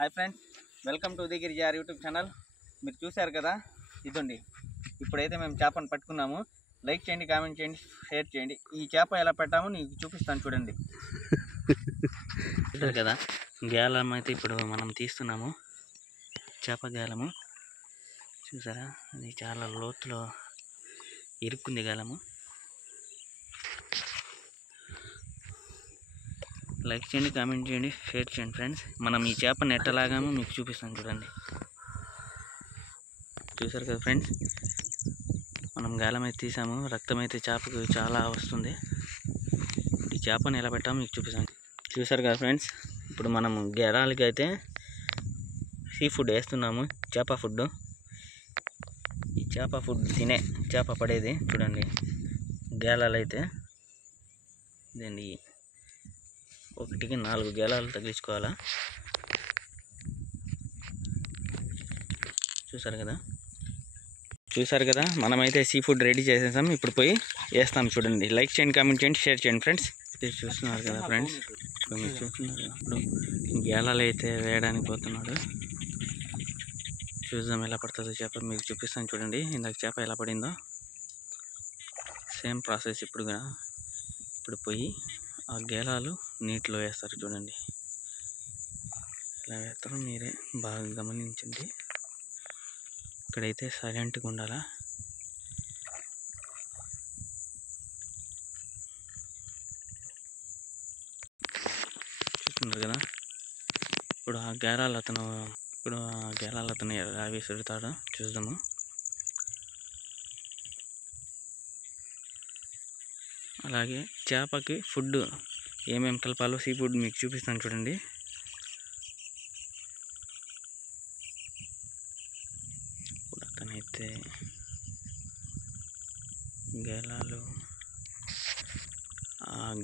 Hi friends, welcome to Udayagiri జార్ YouTube channel. మీరు చూశారు కదా, ఇదండి ఇప్పుడైతే మేము చేపను పట్టుకున్నాము. లైక్ చేయండి, కామెంట్ చేయండి, షేర్ చేయండి. ఈ చేప ఎలా పెట్టామో నీకు చూపిస్తాను చూడండి. చూడారు కదా, గేలం అయితే ఇప్పుడు మనం తీస్తున్నాము. చేప గేలము చూసారా, అది చాలా లోతులో ఇరుక్కుంది గేలము. లైక్ చేయండి, కామెంట్ చేయండి, షేర్ చేయండి ఫ్రెండ్స్. మనం ఈ చేపను ఎట్టలాగామో మీకు చూపిస్తాను చూడండి. చూసారు కదా ఫ్రెండ్స్, మనం గాలం అయితే తీసాము. రక్తం అయితే చేపకు చాలా వస్తుంది. ఈ చేపను ఎలా పెట్టామో మీకు చూపిస్తాను. చూసారు కదా ఫ్రెండ్స్, ఇప్పుడు మనము గేలాలకి అయితే సీ ఫుడ్ వేస్తున్నాము. చేప ఫుడ్, ఈ చేప ఫుడ్ తినే చేప పడేది చూడండి. గేలాలు అయితే దీన్ని ఒకటికి 4 గేలాలు తగిలించుకోవాలా. చూసారు కదా మనమైతే సీ ఫుడ్ రెడీ చేసేసాం. ఇప్పుడు పోయి వేస్తాం చూడండి. లైక్ చేయండి, కామెంట్ చేయండి, షేర్ చేయండి ఫ్రెండ్స్. చూస్తున్నారు కదా ఫ్రెండ్స్, మీరు చూస్తున్నారు. ఇప్పుడు గేలాలు అయితే వేయడానికి పోతున్నాడు. చూద్దాం ఎలా పడుతుందో చేప, మీకు చూపిస్తాను చూడండి. ఇందాక చేప ఎలా పడిందో సేమ్ ప్రాసెస్ ఇప్పుడు పోయి ఆ గేలాలు నీటిలో వేస్తారు చూడండి. ఎలా వేస్తారో మీరే బాగా గమనించండి. ఇక్కడైతే సైలెంట్గా ఉండాలా. చూస్తున్నారు కదా, ఇప్పుడు ఆ గేలాలు అతను ఎలా విసురుతాడో చూద్దాము. అలాగే చేపకి ఫుడ్ ఏమేమి కలపాలో సీ ఫుడ్ మీకు చూపిస్తాను చూడండి. ఇప్పుడు అతనైతే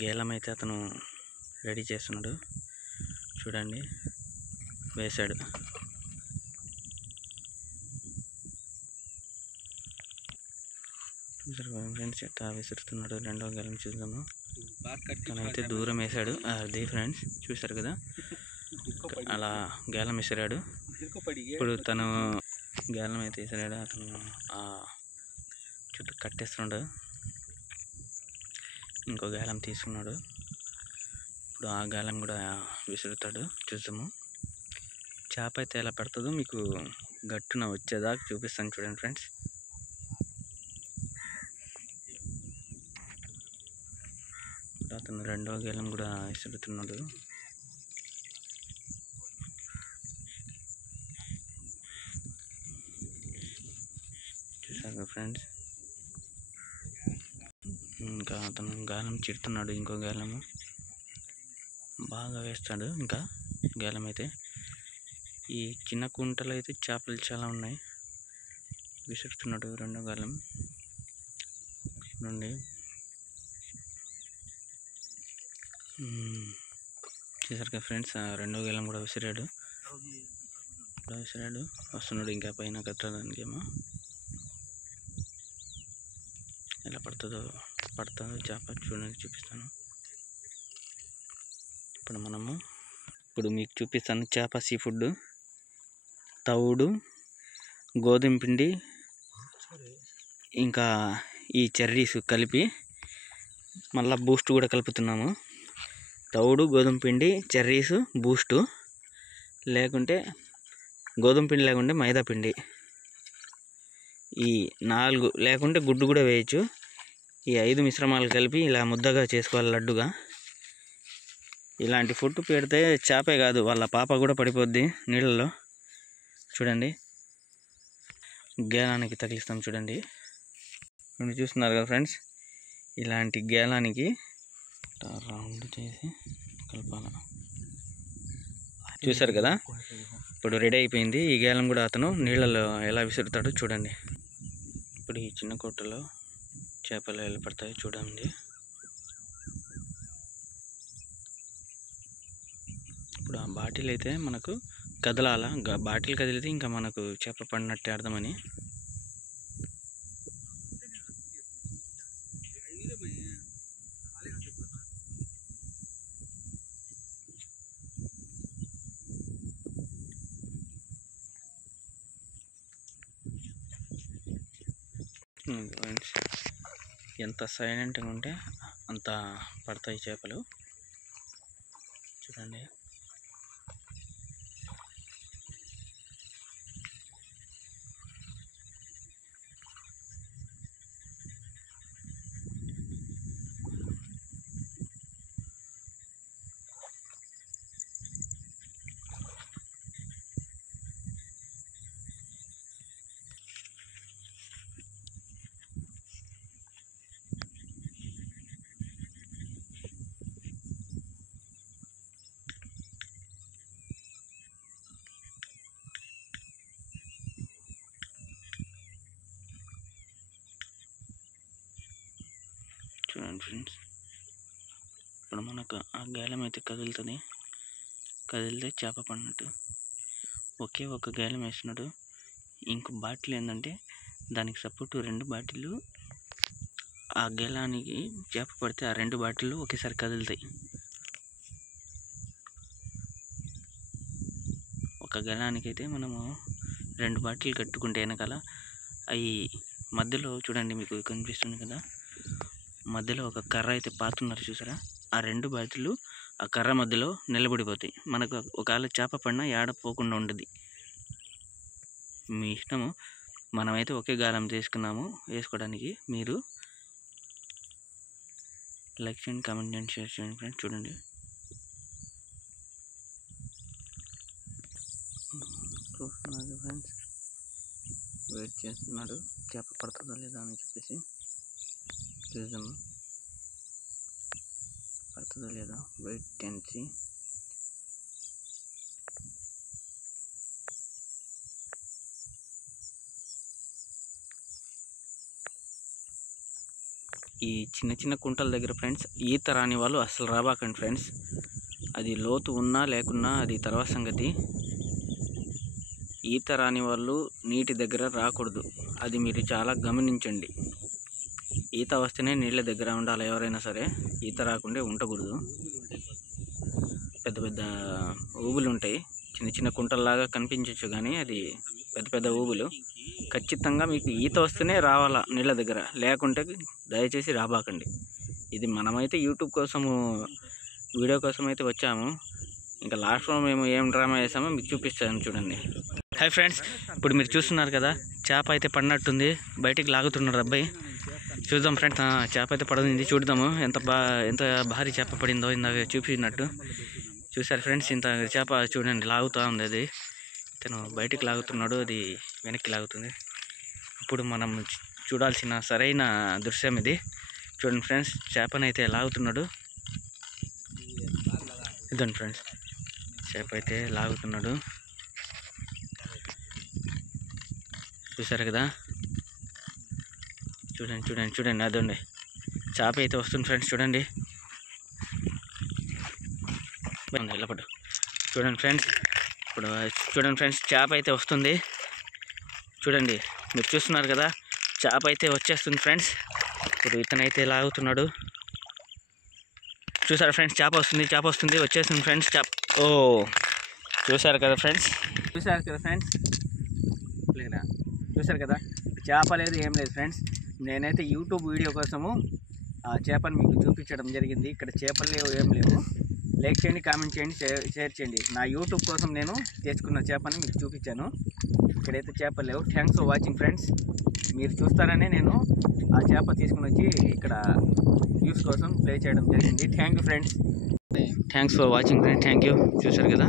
గేలం అయితే అతను రెడీ చేస్తున్నాడు చూడండి. వేశాడు. చూసారు ఫ్రెండ్స్, ఎట్లా విసురుతున్నాడు. రెండవ గేలం చూద్దాము. తనైతే దూరం వేశాడు. అది ఫ్రెండ్స్ చూసారు కదా, అలా గేలం విసిరాడు. ఇప్పుడు తను గేలం అయితే విసిరాడు. అతను చుట్టూ కట్టేస్తున్నాడు. ఇంకో గేలం తీసుకున్నాడు. ఇప్పుడు ఆ గేలం కూడా విసురుతాడు. చూద్దాము చేప అయితే ఎలా పడుతుందో మీకు గట్టున వచ్చేదాకా చూపిస్తాను చూడండి ఫ్రెండ్స్. అతను రెండవ గేలం కూడా విసురుతున్నాడు. చూసారు ఫ్రెండ్స్, ఇంకా అతను గాలం చిడుతున్నాడు. ఇంకో గేలము బాగా వేస్తాడు. ఇంకా గేలం అయితే ఈ చిన్న కుంటలో అయితే చేపలు చాలా ఉన్నాయి. విసురుతున్నాడు రెండో గేలం నుండి. చూసారు కదా ఫ్రెండ్స్, రెండో గేలం కూడా విసిరాడు. వస్తున్నాడు ఇంకా పైన కట్టడానికి. ఏమో ఎలా పడుతుందో చేప చూడండి, చూపిస్తాను. ఇప్పుడు మీకు చూపిస్తాను చేప సీ ఫుడ్. తవుడు, గోధుమ పిండి, ఇంకా ఈ చెర్రీస్ కలిపి మళ్ళీ బూస్ట్ కూడా కలుపుతున్నాము. తవుడు, గోధుమ పిండి, చెర్రీస్, బూస్టు, లేకుంటే గోధుమ పిండి లేకుంటే మైదా పిండి, ఈ 4 లేకుంటే గుడ్డు కూడా వేయచ్చు. ఈ 5 మిశ్రమాలు కలిపి ఇలా ముద్దగా చేసుకోవాలి, లడ్డుగా. ఇలాంటి ఫుడ్ పెడితే చేపే కాదు, వాళ్ళ పాప కూడా పడిపోద్ది నీళ్ళలో. చూడండి, గేలానికి తగిలిస్తాం చూడండి. మీరు చూస్తున్నారు కదా ఫ్రెండ్స్, ఇలాంటి గేలానికి రౌండ్ చేసి కలపాల. చూసారు కదా, ఇప్పుడు రెడీ అయిపోయింది. ఈ గేలం కూడా అతను నీళ్ళలో ఎలా విసురుతాడో చూడండి. ఇప్పుడు ఈ చిన్న కోటలో చేపలు ఎలా పడతాయో చూడండి. ఇప్పుడు ఆ బాటిల్ అయితే మనకు కదలాల. బాటిల్ కదిలితే ఇంకా మనకు చేప పడినట్టే అర్థమని. ఫ్రెండ్స్, ఎంత సైలెంట్గా ఉంటే అంత పడతాయి చేపలు. చూడండి, చూడండి ఫ్రెండ్స్, ఇప్పుడు మనకు ఆ గాలం అయితే కదులుతుంది. కదిలితే చేప పడినట్టు. ఒకే ఒక గాలం వేసినాడు. ఇంకో బాటిల్ ఏంటంటే దానికి సపోర్టు 2 బాటిళ్ళు. ఆ గేలానికి చేప పడితే ఆ 2 బాటిళ్ళు ఒకేసారి కదులుతాయి. ఒక గెలానికి అయితే మనము 2 బాటిల్ కట్టుకుంటే వెనకాల అవి మధ్యలో చూడండి, మీకు కనిపిస్తుంది కదా, మధ్యలో ఒక కర్ర అయితే పాతున్నారు చూసారా. ఆ 2 బాటిళ్ళు ఆ కర్ర మధ్యలో నిలబడిపోతాయి. మనకు ఒకవేళ చేప పడినా ఏడపోకుండా ఉండదు. మీ ఇష్టము. మనమైతే ఒకే గాలం తీసుకున్నాము వేసుకోవడానికి. మీరు లైక్ చేయండి, కామెంట్ చేయండి, షేర్ చేయండి ఫ్రెండ్స్. చూడండి, చూస్తున్నారు ఫ్రెండ్స్, వెయిట్ చేస్తున్నాడు చేప పడుతుందా లేదా అని చెప్పేసి. చూద్దాము పడుతుందా లేదా, వెయిట్ అండ్ సీ. ఈ చిన్న చిన్న కుంటల దగ్గర ఫ్రెండ్స్ ఈత రాని వాళ్ళు అసలు రాబాకండి ఫ్రెండ్స్. అది లోతు ఉన్నా లేకున్నా అది తర్వాత సంగతి. ఈత రాని వాళ్ళు నీటి దగ్గర రాకూడదు. అది మీరు చాలా గమనించండి. ఈత వస్తేనే నీళ్ళ దగ్గర ఉండాలి ఎవరైనా సరే. ఈత రాకుంటే ఉండకూడదు. పెద్ద పెద్ద ఊబులు ఉంటాయి. చిన్న చిన్న కుంటల్లాగా కనిపించవచ్చు, కానీ అది పెద్ద పెద్ద ఊబులు. ఖచ్చితంగా మీకు ఈత వస్తేనే రావాలా నీళ్ళ దగ్గర, లేకుంటే దయచేసి రాబాకండి. ఇది మనమైతే యూట్యూబ్ కోసము, వీడియో కోసం అయితే వచ్చాము. ఇంకా లాస్ట్లో మేము ఏం డ్రామా చేసామో మీకు చూపిస్తాను చూడండి. హాయ్ ఫ్రెండ్స్, ఇప్పుడు మీరు చూస్తున్నారు కదా, చేప అయితే పడినట్టుంది. బయటికి లాగుతున్నాడు అబ్బాయి. చూద్దాం ఫ్రెండ్స్, చేప అయితే పడింది. చూద్దాము ఎంత భారీ చేప పడిందో. ఇందాక చూపినట్టు చూసారు ఫ్రెండ్స్. ఇంత చేప చూడండి లాగుతూ ఉంది. అది తను బయటికి లాగుతున్నాడు, అది వెనక్కి లాగుతుంది. ఇప్పుడు మనం చూడాల్సిన సరైన దృశ్యం ఇది. చూడండి ఫ్రెండ్స్, చేపనైతే లాగుతున్నాడు. ఇదండి ఫ్రెండ్స్, చేప అయితే లాగుతున్నాడు. చూసారు కదా, చూడండి చూడండి చూడండి. అదండి చేప అయితే వస్తుంది ఫ్రెండ్స్. చూడండి, వెళ్ళపడు. చూడండి ఫ్రెండ్స్, ఇప్పుడు చూడండి ఫ్రెండ్స్, చేప అయితే వస్తుంది. చూడండి, మీరు చూస్తున్నారు కదా, చేప అయితే వచ్చేస్తుంది ఫ్రెండ్స్. ఇప్పుడు ఇతనైతే లాగుతున్నాడు. చూసారా ఫ్రెండ్స్, చేప వస్తుంది వచ్చేస్తుంది ఫ్రెండ్స్. చేప చూసారు కదా ఫ్రెండ్స్, చూసారు కదా, చేప లేదు ఏం లేదు ఫ్రెండ్స్. నేనైతే యూట్యూబ్ వీడియో కోసము ఆ చేపను మీకు చూపించడం జరిగింది. ఇక్కడ చేపలు లేవు, ఏం లేవు. లైక్ చేయండి, కామెంట్ చేయండి, షేర్ చేయండి. నా యూట్యూబ్ కోసం నేను తెచ్చుకున్న చేపని మీకు చూపించాను. ఇక్కడైతే చేపలు లేవు. Thanks for watching friends. మీరు చూస్తారనే నేను ఆ చేప తీసుకుని వచ్చి ఇక్కడ వ్యూస్ కోసం ప్లే చేయడం జరిగింది. Thank you friends. Thanks for watching friends. Thank you. చూసారు కదా.